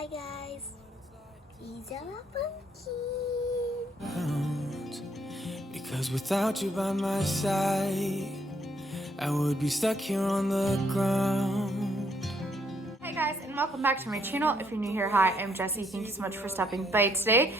Hi guys, these are our pumpkins. Because without you by my side, I would be stuck here on the ground. Hey guys, and welcome back to my channel. If you're new here, hi, I'm Jessie. Thank you so much for stopping by today.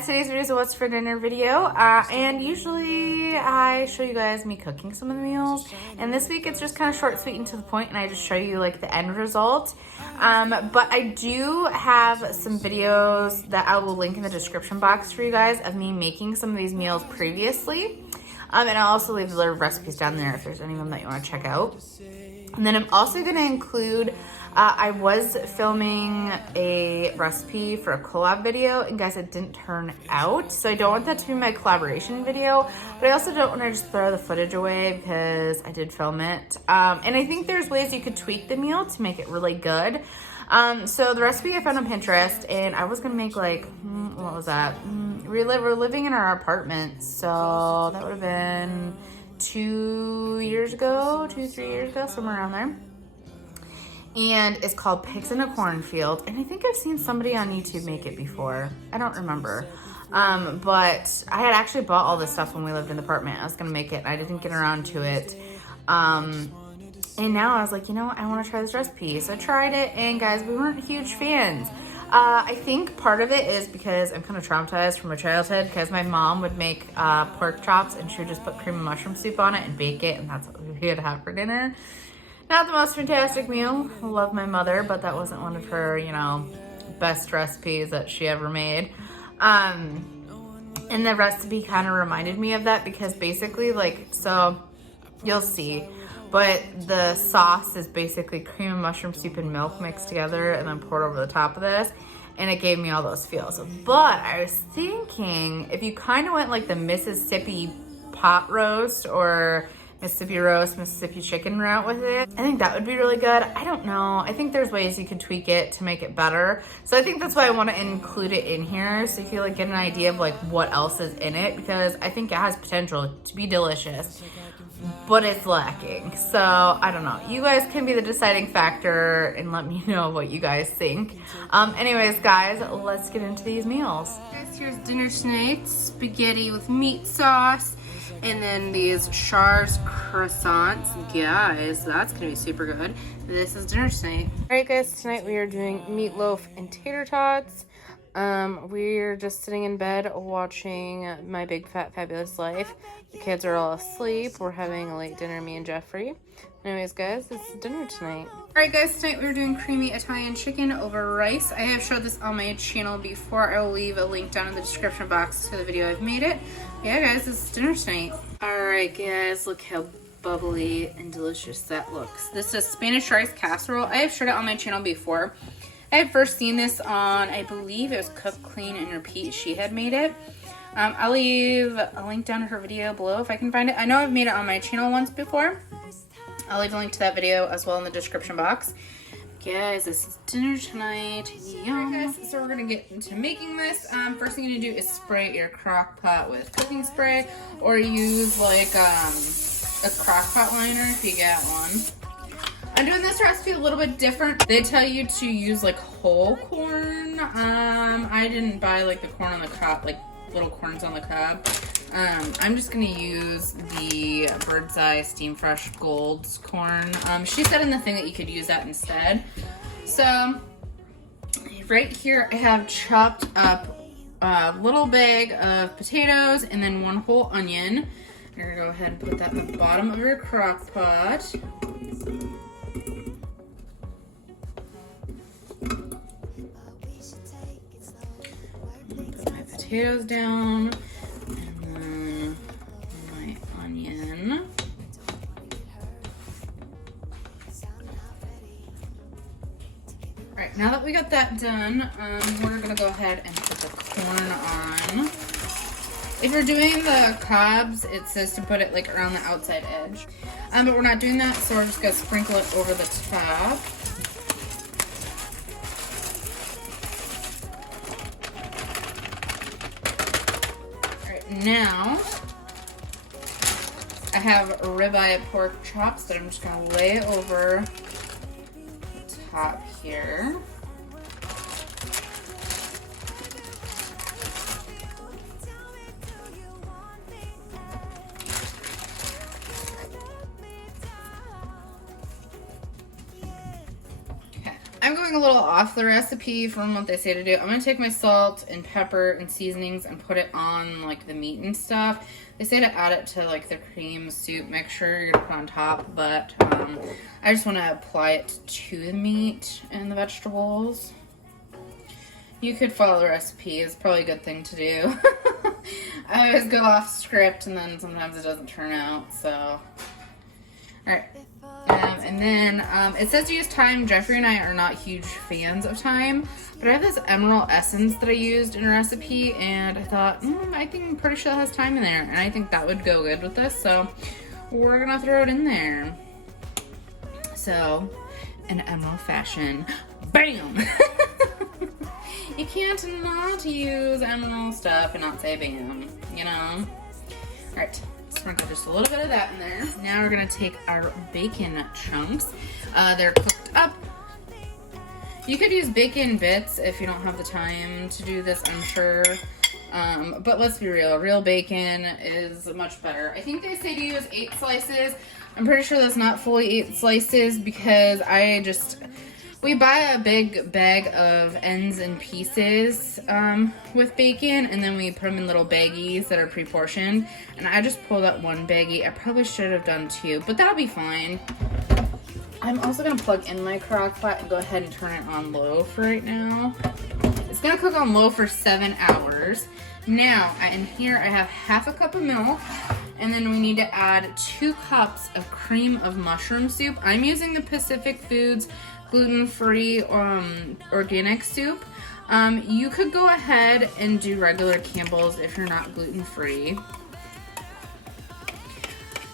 Today's video is a what's for dinner video, and usually I show you guys me cooking some of the meals, and this week it's just kind of short, sweet, and to the point, and I just show you like the end result. But I do have some videos that I will link in the description box for you guys of me making some of these meals previously, and I'll also leave the recipes down there if there's any of them that you want to check out. And then I'm also going to include, I was filming a recipe for a collab video, and guys, it didn't turn out. So I don't want that to be my collaboration video, but I also don't want to just throw the footage away because I did film it. And I think there's ways you could tweak the meal to make it really good. So the recipe I found on Pinterest, and I was going to make like, what was that? We're living in our apartment, so that would have been 2 years ago, 3 years ago, somewhere around there. And it's called Pigs in a Cornfield. And I think I've seen somebody on YouTube make it before. I don't remember. But I had actually bought all this stuff when we lived in the apartment. I was going to make it, and I didn't get around to it. And now I was like, you know what? I want to try this recipe. So I tried it, and guys, we weren't huge fans. I think part of it is because I'm kind of traumatized from my childhood, because my mom would make pork chops, and she would just put cream and mushroom soup on it and bake it, and that's what we would have for dinner. Not the most fantastic meal. I love my mother, but that wasn't one of her, you know, best recipes that she ever made. And the recipe kind of reminded me of that, because basically, like, so you'll see, but the sauce is basically cream and mushroom soup and milk mixed together and then poured over the top of this, and it gave me all those feels. But I was thinking, if you kind of went like the Mississippi pot roast or Mississippi roast, Mississippi chicken route with it, I think that would be really good. I don't know. I think there's ways you could tweak it to make it better. So I think that's why I want to include it in here, so you can like get an idea of like what else is in it, because I think it has potential to be delicious, but it's lacking. So I don't know. You guys can be the deciding factor and let me know what you guys think. Anyways, guys, let's get into these meals. Guys, here's dinner tonight. Spaghetti with meat sauce. And then these Char's croissants. Guys, that's going to be super good. This is dinner tonight. Alright guys, tonight we are doing meatloaf and tater tots. We're just sitting in bed watching My Big Fat Fabulous Life. The kids are all asleep. We're having a late dinner, me and Jeffrey. Anyways, guys, this is dinner tonight. Alright guys, tonight we're doing creamy Italian chicken over rice. I have showed this on my channel before. I will leave a link down in the description box to the video I've made it. Yeah guys, this is dinner tonight. Alright guys, look how bubbly and delicious that looks. This is Spanish rice casserole. I have showed it on my channel before. I had first seen this on, I believe it was Cook, Clean, and Repeat. She had made it. I'll leave a link down to her video below if I can find it. I know I've made it on my channel once before. I'll leave a link to that video as well in the description box. Guys, this is dinner tonight. Yum. Alright guys, so we're gonna get into making this. First thing you're gonna do is spray your crock pot with cooking spray, or use like a crock pot liner if you get one. I'm doing this recipe a little bit different. They tell you to use like whole corn. I didn't buy like the corn on the cob, like little corns on the cob. I'm just gonna use the Bird's Eye Steam Fresh Gold's corn. She said in the thing that you could use that instead. So right here I have chopped up a little bag of potatoes and then one whole onion. You're gonna go ahead and put that in the bottom of your crock pot. Put my potatoes down. Alright, now that we got that done, we're gonna go ahead and put the corn on. If you're doing the cobs, it says to put it like around the outside edge. But we're not doing that, so we're just gonna sprinkle it over the top. Alright, now I have ribeye pork chops that I'm just gonna lay over the top here. I'm going a little off the recipe from what they say to do. I'm going to take my salt and pepper and seasonings and put it on like the meat and stuff. They say to add it to like the cream soup mixture you're going to put on top, but I just want to apply it to the meat and the vegetables. You could follow the recipe. It's probably a good thing to do. I always go off script and then sometimes it doesn't turn out, so. Alright. And then it says to use thyme. Jeffrey and I are not huge fans of thyme, but I have this emerald essence that I used in a recipe, and I thought, I think I'm pretty sure that has thyme in there, and I think that would go good with this, so we're gonna throw it in there. So, in emerald fashion, BAM! You can't not use emerald stuff and not say BAM, you know? Alright. Sprinkle just a little bit of that in there. Now we're gonna take our bacon chunks. They're cooked up. You could use bacon bits if you don't have the time to do this, I'm sure. But let's be real bacon is much better. I think they say to use 8 slices. I'm pretty sure that's not fully 8 slices because we buy a big bag of ends and pieces with bacon, and then we put them in little baggies that are pre-portioned. And I just pulled out 1 baggie. I probably should have done 2, but that'll be fine. I'm also gonna plug in my crock pot and go ahead and turn it on low for right now. It's gonna cook on low for 7 hours. Now, in here I have half a cup of milk, and then we need to add 2 cups of cream of mushroom soup. I'm using the Pacific Foods gluten-free organic soup. You could go ahead and do regular Campbell's if you're not gluten-free.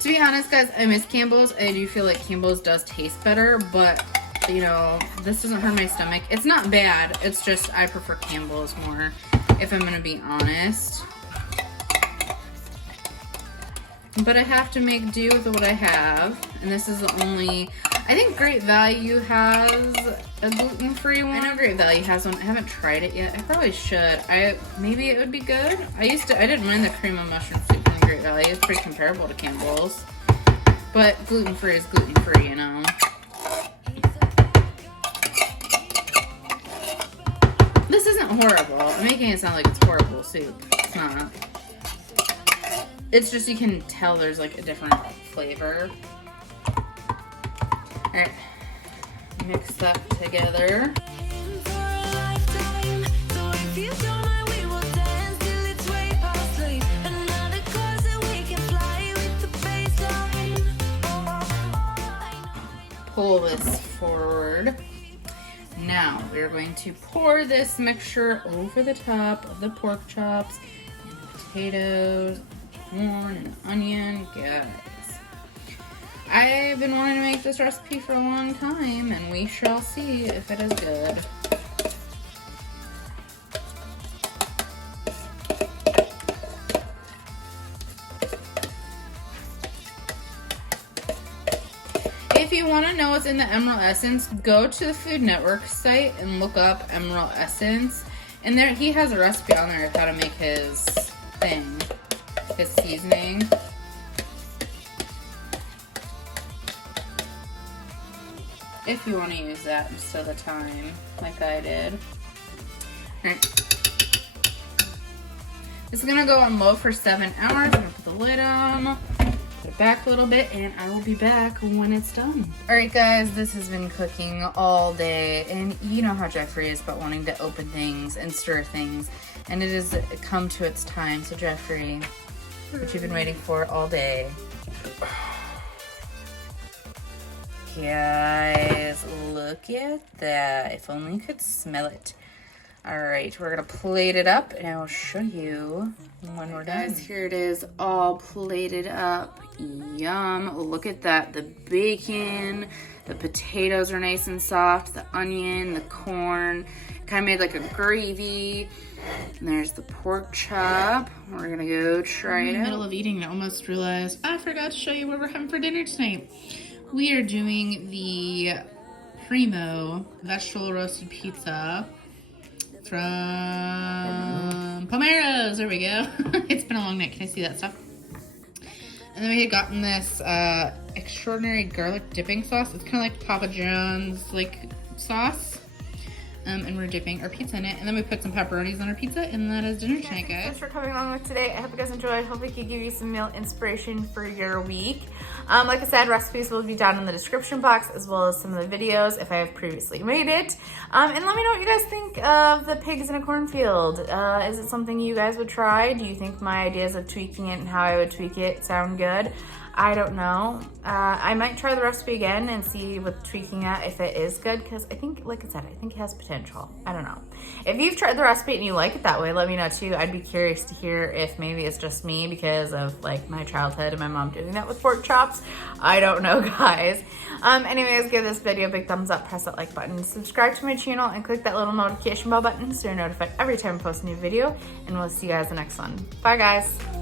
To be honest, guys, I miss Campbell's. I do feel like Campbell's does taste better, but you know, this doesn't hurt my stomach. It's not bad. It's just I prefer Campbell's more, if I'm gonna be honest. But I have to make do with what I have, and this is the only. I think Great Value has a gluten-free one. I know Great Value has one. I haven't tried it yet. I probably should. Maybe it would be good. I didn't mind the cream of mushroom soup from Great Value. It's pretty comparable to Campbell's. But gluten-free is gluten-free, you know. This isn't horrible. I'm making it sound like it's horrible soup. It's not. It's just you can tell there's like a different flavor. Alright, mix that together. Pull this forward. Now we're going to pour this mixture over the top of the pork chops and the potatoes, corn, and onion. Guys, I've been wanting to make this recipe for a long time, and we shall see if it is good. If you want to know what's in the Emerald Essence, go to the Food Network site and look up Emerald Essence. And there, he has a recipe on there of how to make his thing, his seasoning. If you want to use that instead of the thyme, like I did. Alright. It's going to go on low for 7 hours. I'm going to put the lid on, put it back a little bit, and I will be back when it's done. Alright guys, this has been cooking all day, and you know how Jeffrey is about wanting to open things and stir things, and it has come to its time. So Jeffrey, what you've been waiting for all day. Guys, look at that. If only you could smell it. Alright, we're going to plate it up, and I will show you when we're done. Guys, here it is, all plated up. Yum. Look at that. The bacon, the potatoes are nice and soft, the onion, the corn. Kind of made like a gravy. And there's the pork chop. We're going to go try it out. In the middle of eating, I almost realized I forgot to show you what we're having for dinner tonight. We are doing the Primo vegetable roasted pizza from Pomero's. There we go. It's been a long night. Can I see that stuff? And then we had gotten this extraordinary garlic dipping sauce. It's kind of like Papa John's, like sauce. And we're dipping our pizza in it. And then we put some pepperonis on our pizza, and that is dinner tonight, guys. Thanks for coming along with today. I hope you guys enjoyed. Hope we could give you some meal inspiration for your week. Like I said, recipes will be down in the description box, as well as some of the videos if I have previously made it. And let me know what you guys think of the pigs in a cornfield. Is it something you guys would try? Do you think my ideas of tweaking it and how I would tweak it sound good? I don't know. I might try the recipe again and see with tweaking it if it is good, because I think, like I said, I think it has potential. I don't know. If you've tried the recipe and you like it that way, let me know too. I'd be curious to hear if maybe it's just me because of like my childhood and my mom doing that with pork chops. I don't know, guys. Anyways, give this video a big thumbs up, press that like button, subscribe to my channel, and click that little notification bell button so you're notified every time I post a new video. And we'll see you guys in the next one. Bye, guys.